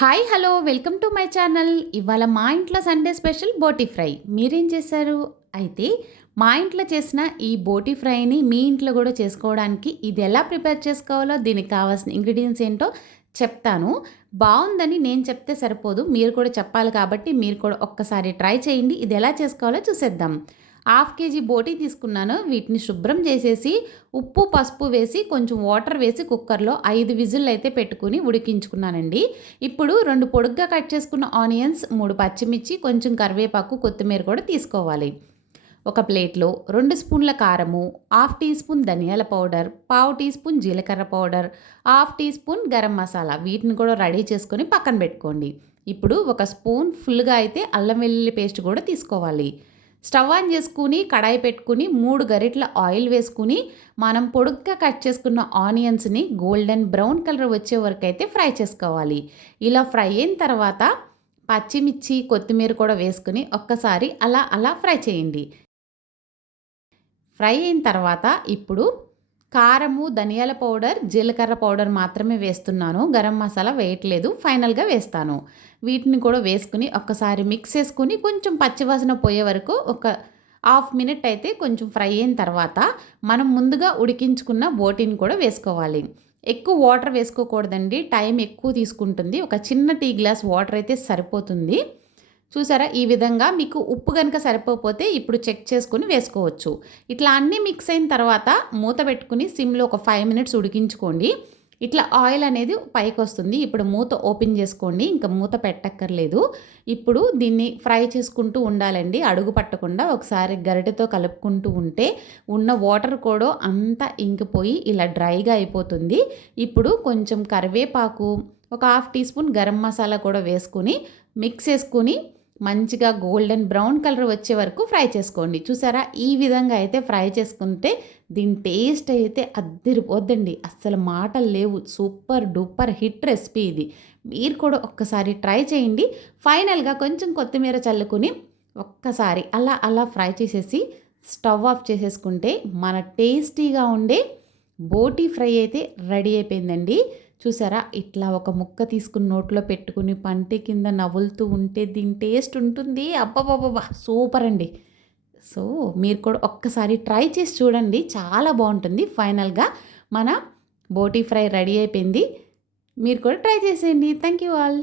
Hi hello welcome to my channel. ఇవాళ మా ఇంట్లో సండే స్పెషల్ బోటి ఫ్రై. మీరేం చేశారు? అయితే మా ఇంట్లో చేసిన ఈ బోటి ఫ్రైని మీ ఇంట్లో కూడా చేసుకోవడానికి ఇది ఎలా ప్రిపేర్ చేసుకోవాలో దీనికి కావాల్సిన ఇంగ్రీడియంట్స్ ఏంటో చెప్తాను. బాగుందని నేను చెప్తే సరిపోదు. మీరు కూడా చెప్పాలి కాబట్టి మీరు కూడా ఒక్కసారి ట్రై చేయండి. ఇది ఎలా చేసుకోవాలో చూసేద్దాం. హాఫ్ కేజీ బోటి తీసుకున్నాను. వీటిని శుభ్రం చేసేసి ఉప్పు పసుపు వేసి కొంచెం వాటర్ వేసి కుక్కర్లో ఐదు విజిల్ అయితే పెట్టుకుని ఉడికించుకున్నానండి. ఇప్పుడు రెండు పొడుగ్గా కట్ చేసుకున్న ఆనియన్స్ మూడు పచ్చిమిర్చి కొంచెం కరివేపాకు కొత్తిమీర కూడా తీసుకోవాలి. ఒక ప్లేట్లో రెండు స్పూన్ల కారము హాఫ్ టీ స్పూన్ ధనియాల పౌడర్ పావు టీ స్పూన్ జీలకర్ర powder half teaspoon garam masala వీటిని కూడా రెడీ చేసుకొని పక్కన పెట్టుకోండి. ఇప్పుడు ఒక స్పూన్ ఫుల్గా అయితే అల్లం వెల్లుల్లి పేస్ట్ కూడా తీసుకోవాలి. స్టవ్ ఆన్ చేసుకుని కడాయి పెట్టుకుని మూడు గరిటల ఆయిల్ వేసుకుని మనం పొడుగ్గా కట్ చేసుకున్న ఆనియన్స్ని గోల్డెన్ బ్రౌన్ కలర్ వచ్చే వరకు అయితే ఫ్రై చేసుకోవాలి. ఇలా ఫ్రై అయిన తర్వాత పచ్చిమిర్చి కొత్తిమీర కూడా వేసుకుని ఒక్కసారి అలా అలా ఫ్రై చేయండి. ఫ్రై అయిన తర్వాత ఇప్పుడు కారము ధనియాల పౌడర్ జీలకర్ర పౌడర్ మాత్రమే వేస్తున్నాను. గరం మసాలా వేయట్లేదు. ఫైనల్గా వేస్తాను. వీటిని కూడా వేసుకుని ఒక్కసారి మిక్స్ చేసుకుని కొంచెం పచ్చివాసన పోయే వరకు ఒక హాఫ్ మినిట్ అయితే కొంచెం ఫ్రై అయిన తర్వాత మనం ముందుగా ఉడికించుకున్న బోటీని కూడా వేసుకోవాలి. ఎక్కువ వాటర్ వేసుకోకూడదండి. టైం ఎక్కువ తీసుకుంటుంది. ఒక చిన్న టీ గ్లాస్ వాటర్ అయితే సరిపోతుంది. చూసారా? ఈ విధంగా మీకు ఉప్పు కనుక సరిపోతే ఇప్పుడు చెక్ చేసుకుని వేసుకోవచ్చు. ఇట్లా అన్నీ మిక్స్ అయిన తర్వాత మూత పెట్టుకుని సిమ్లో ఒక ఫైవ్ మినిట్స్ ఉడికించుకోండి. ఇట్లా ఆయిల్ అనేది పైకి వస్తుంది ఇప్పుడు మూత ఓపెన్ చేసుకోండి. ఇంకా మూత పెట్టక్కర్లేదు. ఇప్పుడు దీన్ని ఫ్రై చేసుకుంటూ ఉండాలండి. అడుగు పట్టకుండా ఒకసారి గరిటెతో కలుపుకుంటూ ఉంటే ఉన్న వాటర్ కూడా అంతా ఇంకిపోయి ఇలా డ్రైగా అయిపోతుంది. ఇప్పుడు కొంచెం కరివేపాకు ఒక half teaspoon garam masala కూడా వేసుకుని మిక్స్ చేసుకుని మంచిగా గోల్డెన్ బ్రౌన్ కలర్ వచ్చే వరకు ఫ్రై చేసుకోండి. చూసారా? ఈ విధంగా అయితే ఫ్రై చేసుకుంటే దీని టేస్ట్ అయితే అద్దరిపోద్దండి. అస్సలు మాటలు లేవు. సూపర్ డూపర్ హిట్ రెసిపీ ఇది. మీరు కూడా ఒక్కసారి ట్రై చేయండి. ఫైనల్గా కొంచెం కొత్తిమీర చల్లుకుని ఒక్కసారి అలా అలా ఫ్రై చేసేసి స్టవ్ ఆఫ్ చేసేసుకుంటే మన టేస్టీగా ఉండే బోటీ ఫ్రై అయితే రెడీ అయిపోయిందండి. చూసారా? ఇట్లా ఒక ముక్క తీసుకుని నోట్లో పెట్టుకుని పంటి కింద నవ్వులుతూ ఉంటే దీని టేస్ట్ ఉంటుంది. అబ్బాబాబా సూపర్ అండి. సో మీరు కూడా ఒక్కసారి ట్రై చేసి చూడండి. చాలా బాగుంటుంది. ఫైనల్గా మన బోటీ ఫ్రై రెడీ అయిపోయింది. మీరు కూడా ట్రై చేసేయండి. Thank you all.